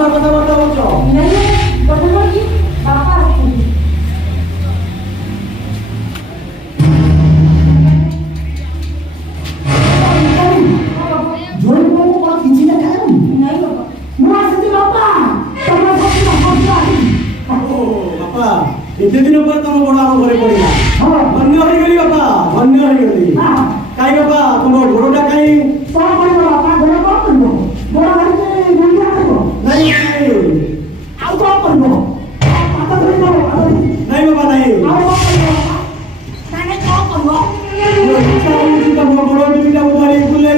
सह कथबार्ता होउछ नहीं बदलो की बापा जोर को को किछि ना खाऊ नहीं बाबा मु आसी बापा तमरा सब बापा ओ बापा एते दिन पर तुम बड़ आम घरे पड़िला हां धन्य होई गेली बापा धन्य होई गेली हां काई बापा तुम घोड़ाटा काई तो पड़ो बापा घर को करबो बड़ा हरके गुंडा करबो नहीं आउ को करबो पाता धरि को नहीं बाबा नहीं आउ को करबो माने को करबो यो इच्छा होई तुम बड़ बिटा उधारी बुले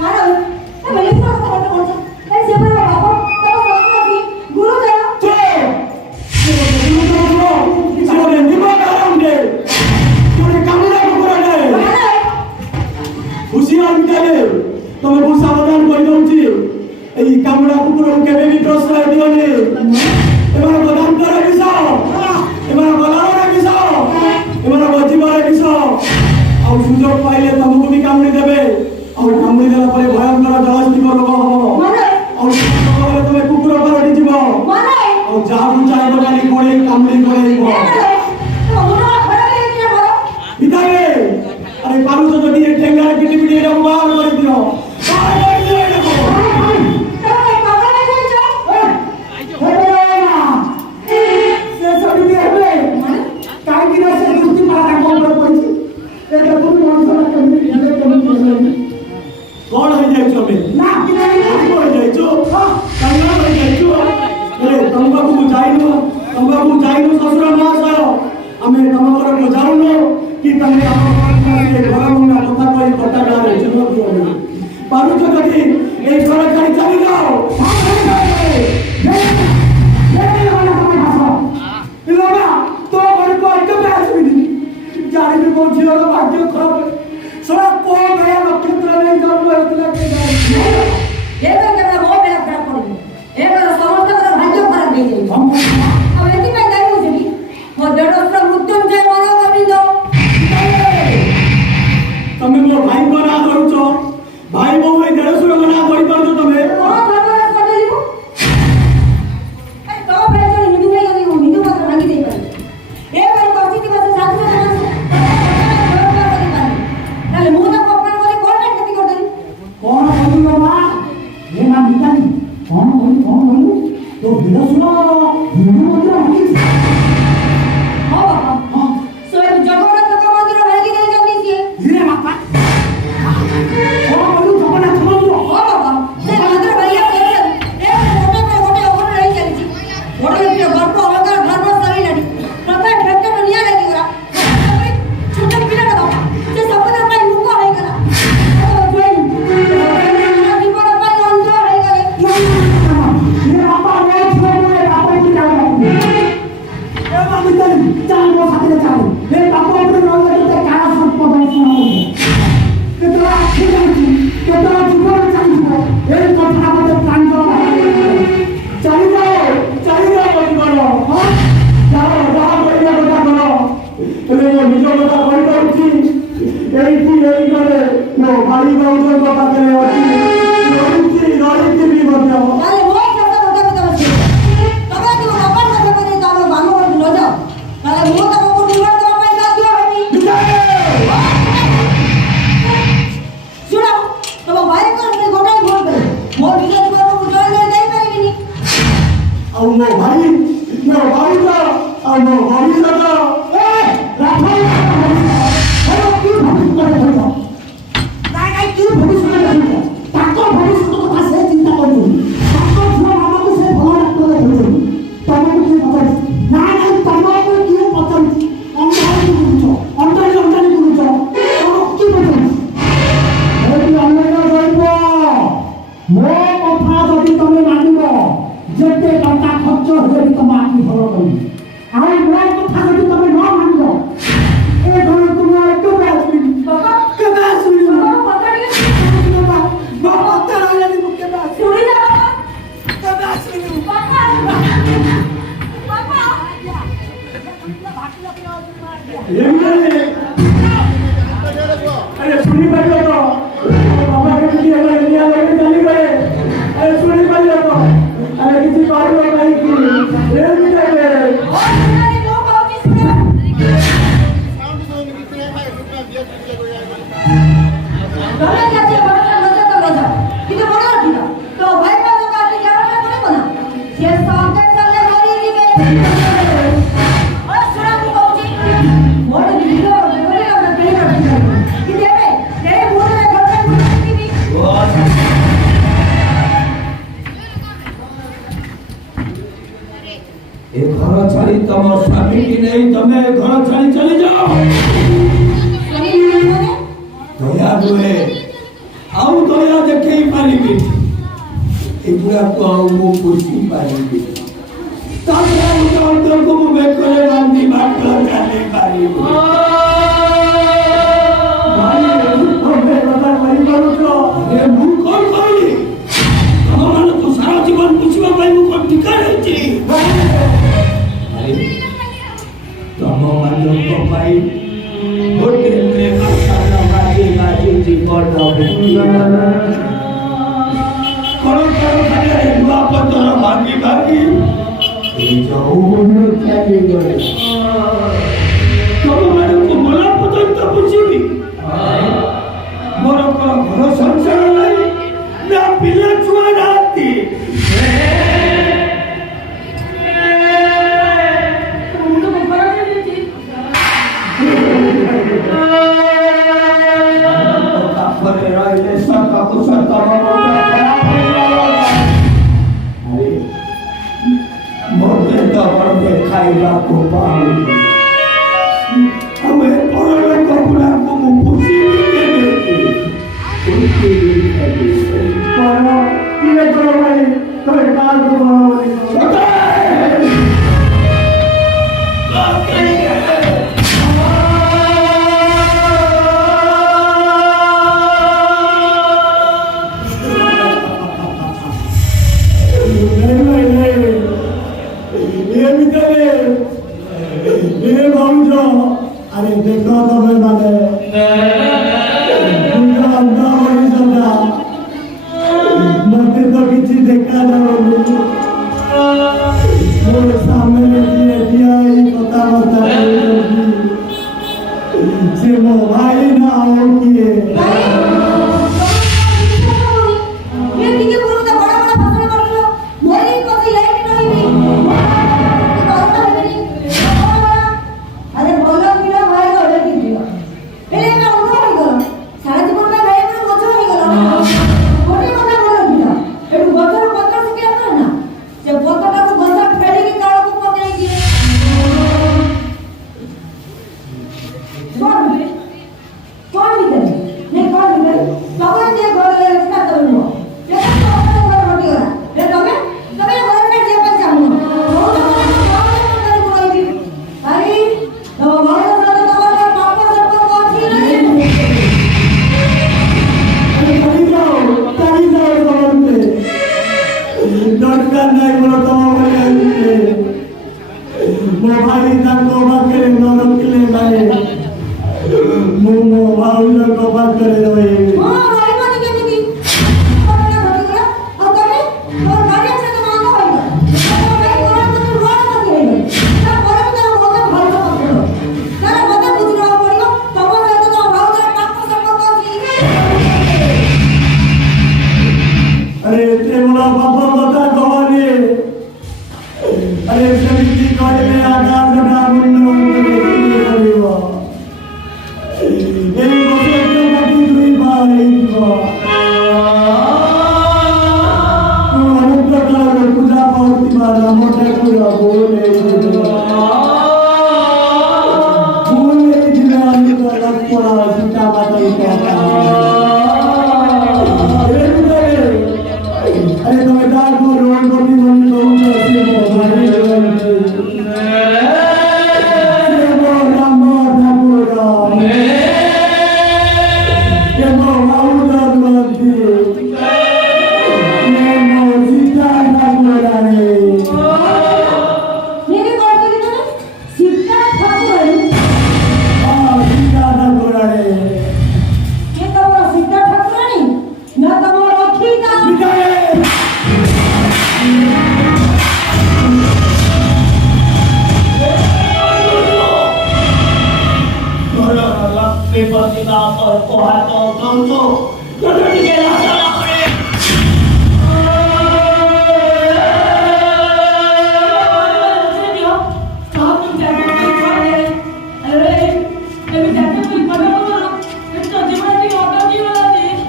मारो मैं मेरे साथ बात कर रहा हूं ऐसे पर बाबा तब सोचना थी गुरु गया छोरे निबा आराम दे छोरे कामना कुकुरा दे खुशी आनताले तमे बहुत सावधान करि दउची एई कामना कुकुरा केबे भी प्रश्रय दियोनी एमार गदांतर विष एमार गलार विष एमार गजीवर विष आ सुजोग पाइले तुमको भी कामड़ी देबे और कामड़ी देला परे भयंकर जलस्थित रोग हो मारे और तुम कुकुर पालटी जीव मारे और जाहु चाइबो खाली कोड़े कामड़ी करेइबो तो मुना खड़ा ले दिया मारो इतारे अरे पारू तो जदी ए ठेंगा पिटी पिटी एटा बाहर कर दियो बाहर कर दियो एटा को तो मैं बाबा ले जाओ से सडी दे हेबे काई दिन से दुष्टि मारा को ऊपर पड़ी ए देखो मन से कमी कौन हो जाय छबे ना कि नहीं हो जाय छो कंगा हो जाय छो अरे तंबाकू जाइनो ससुर महाशय आमे तमकर को जाउनो कि तमे हम घर मंगा कथा कहि कटा गारे जीवन दियो पारू तो जदी ए घर छाड़ी चली जाओ तो बड़ी को एक बैच भी जाने भी को जीरो का भाग्य खराब सोना को गया नक्षत्र नहीं कर लो इतना के ये तो केवल वो मेरा खराब कर दे ये मेरा समस्त मेरा भाग्य खराब नहीं जाए अब एती में नहीं हो सकी वो जड़ोस्त्र मृत्युंजय मानो गोविंद तमे मो भाई को ना करूछो भाई बो ए देड़सुर को ना करि परछो तमे कौन भगवान कर देलिबो ए तो भेजो हिंदू में यदि हिंदू मत भांगी दे पारे ए बार कथि के बस साधु में नाले मुंह ना कोपन बोली कोन ना खेती कर देली कौन बोली बाबा ये ना बितानी कौन बोली तो बिना सुनो हिंदू मंदिर हकी हां बाबा हां सो एक जगन्नाथ का मंदिर भांगी दे जनी से धीरे बापा कौन बोली जगन्नाथ मंदिर हां बाबा से मंदिर भैया के ए गोटे ओकर रही चली गोटे के गल्प अलग धर्म सही लड़ी प्रथा फेक्ट दुनिया लगी गरा छोटा पिला का बाबा से सपना पाई मुख हो गला जीवन पाई अंध हो गले ये बापा मैं छोड़े बापा की जाओ ए बाबू चल वो साथे चल ए बापा अपने नाम लेके काला सब पदन सुना केतरा आखि जाई केतरा जीवन चली जाओ ए कथा मते प्राण चली जाओ जीवन हां जाओ बढ़िया कथा करो तमे मो निज कथा कहि दउची एई करे नो भाई बाउजन को पाखरे अछि रही भी बनो नाले वो सब होता बता बस तबे तू अपन मत करे तालो बानो कर लो जाओ नाले वो तब को निवर तो पाई ना दियो हनी सुनो तो भाई को से गोटा बोल दे मोर बिना को जोड़ दे नहीं पाएगी और मो भाई का और मो भाई का ए राठौर अरे की भविष्य करे हो काय की भविष्य करे ताको भविष्य को पासे चिंता करू ताको छुआ मामा को से भला करे हो तमे की पता ना तमे को की पता अंधारी गुरुचो अंधारी गुरुचो तो की पता ए अन्नगा गइबो मो कथा जदी तमे मानिबो जेते टका खर्च होई तमे आकी भलो करी आइ मो कथा जदी तमे न मानिबो ए घर तुम एक बैच भी बाबा के बैच भी बाबा पकड़ ले बाबा तेरा ले मुके बैच सुनी जा बाबा के बैच भी बाबा बाबा अरे सुनी पाइलो तो রমে গেছে বড়টা মজা তো মজা কিন্তু বড় ঠিক তো ভাই ভাই লোক আপনি যাওয়াটা করব না সে সঙ্গে সঙ্গে মারি দিবে আর সুরা কি বলছি বড় দিলো বলে আমরা পেয়ে যাবো কি দেবে তেরে বড়ে ঘরটা ঘুরে দিবি ए घर छाड़ी तम स्वामी की नहीं तमे घर छाड़ी चली जाओ स्वामी মানে दया दुए आउ दया देखे ही पारिबी ए पूरा को आउ मु पुरसी पारिबी ताके आउ तो को मु बेकले बांधी बात चाले पारिबी भाई तमे बता पारि पारो तो ए मु कोन करी तमन तो सारा जीवन पुछिबा पाइ मु कोन ठिका रहिछि तम मानो को पाई होटल में मसाला बाजी जीवन बेटी करो खाने हुआ पत्थर भागी भागी ए जाओ मन चली गए तम मानो को मला पतन तो पूछिबी मोर को घर संसार नहीं ना पिला छुआ राती खाइला को पाऊ हमें पढ़ने को बुला को मुझे भी देती पढ़ो ये करो भाई तुम्हें काल को बनाओ अरे देखो तो मैं माने उनका अंधा वही समझा मत तो किसी देखा ना मेरे सामने दिया ये पता से मोबाइल ना हो किए प्रतिभा पर को हाथों অত্যন্ত তোদেরকে রাখা করে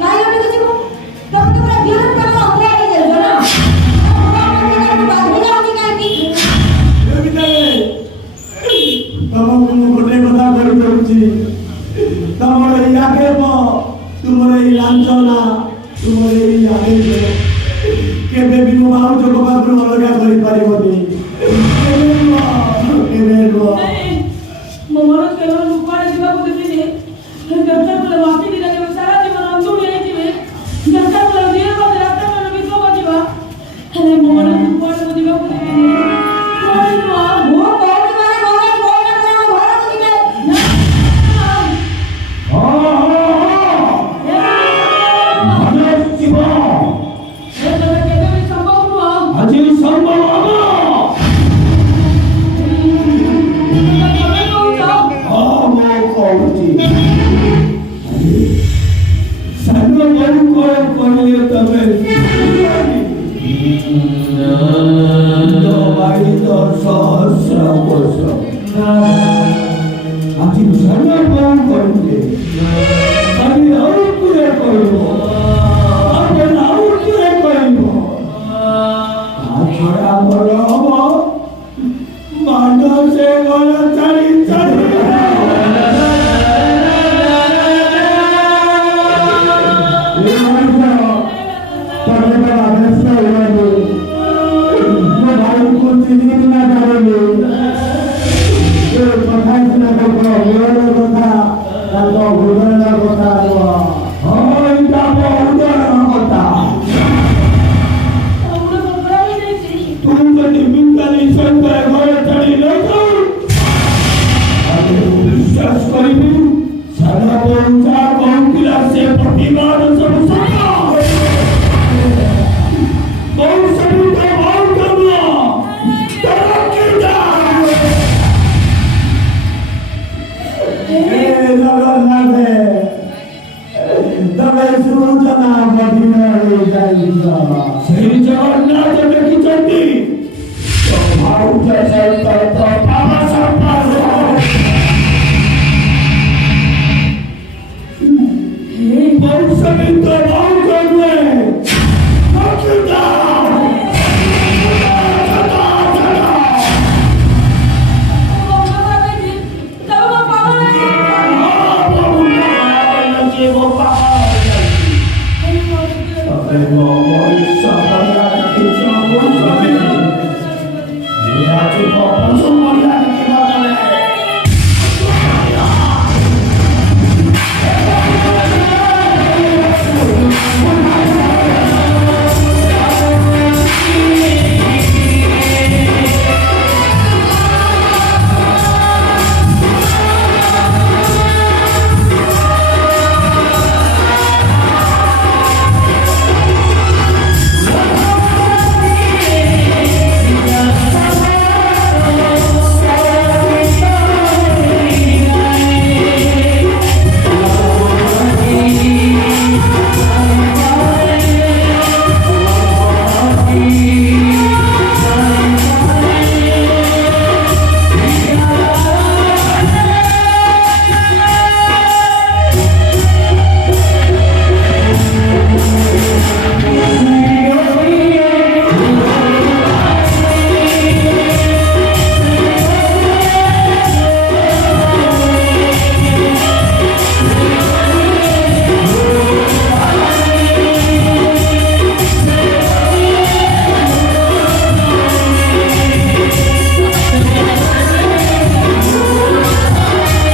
তাই আমি কিছু তখন তোমরা বিয়ে করো আমরা আগে যাবো না বাদ দিলাম কি ତମକୁ ମୁଁ ଗୋଟେ କଥା କହିଦେଉଛି ତମର ଏଇ ଆକ୍ଷେପ ତୁମର ଏଇ ଲାଞ୍ଛନା ତୁମର ଏଇ ଆଦେଶ କେବେ ବି ମୋ ଭାଉଜଙ୍କ ପାଖରୁ ଅଲଗା କରିପାରିବନି କେବେ ନୁହଁ ମୋ ମନ କେବଳ ଉପାୟ ଯିବାକୁ ଦେବିନି ଦରକାର ପଡ଼ିଲେ ମାପିକି ଲାଗିବ ସାରା ଜୀବନ ଅନ୍ତୁଳି ହେଇଯିବେ ଦରକାର ପଡ଼ିଲେ ଦିନ ବାଦ ରାସ୍ତା ମନ ବିଷ ବାଜିବା ହେଲେ ମୋ ମନ ଉପାୟକୁ ଯିବାକୁ ଦେବିନି ମୁଁ କହୁଛି ମାନେ ମନେ କୋଇନା করে ଆମ ଘରକୁ ଯିବେ କେବେ ବି ସମ୍ଭବ ନୁହଁ ଆଜି ସମ୍ଭବ ହବ ତମେ କହୁଛ ମୁଁ କହୁଛି ସାନ ବୋଉ କଣ କହିଲେ ତମେ ଭାଇ ସହସ୍ର ବର୍ଷ ଆଜି ସାନ ବୋଉ କହିଲେ କାଲି ଆଉ କିଏ କହିବ ଆଉ କିଏ କହିବ ଛଡ଼ା ଭଲ ହବ ମାଣ୍ଡ ସେ ଗଲା ଚାଲି ଚାଲି সেই জগন্নাথ ଦେଖିଛନ୍ତି ତ ଭାଉଜ ସହିତ ତ ବାବା ସମ୍ପାଦ ବଂଶ ବିନ୍ଦ ଭାଉଜ ନୁହେଁ ରଖିତା ମୋ ମଣିଷ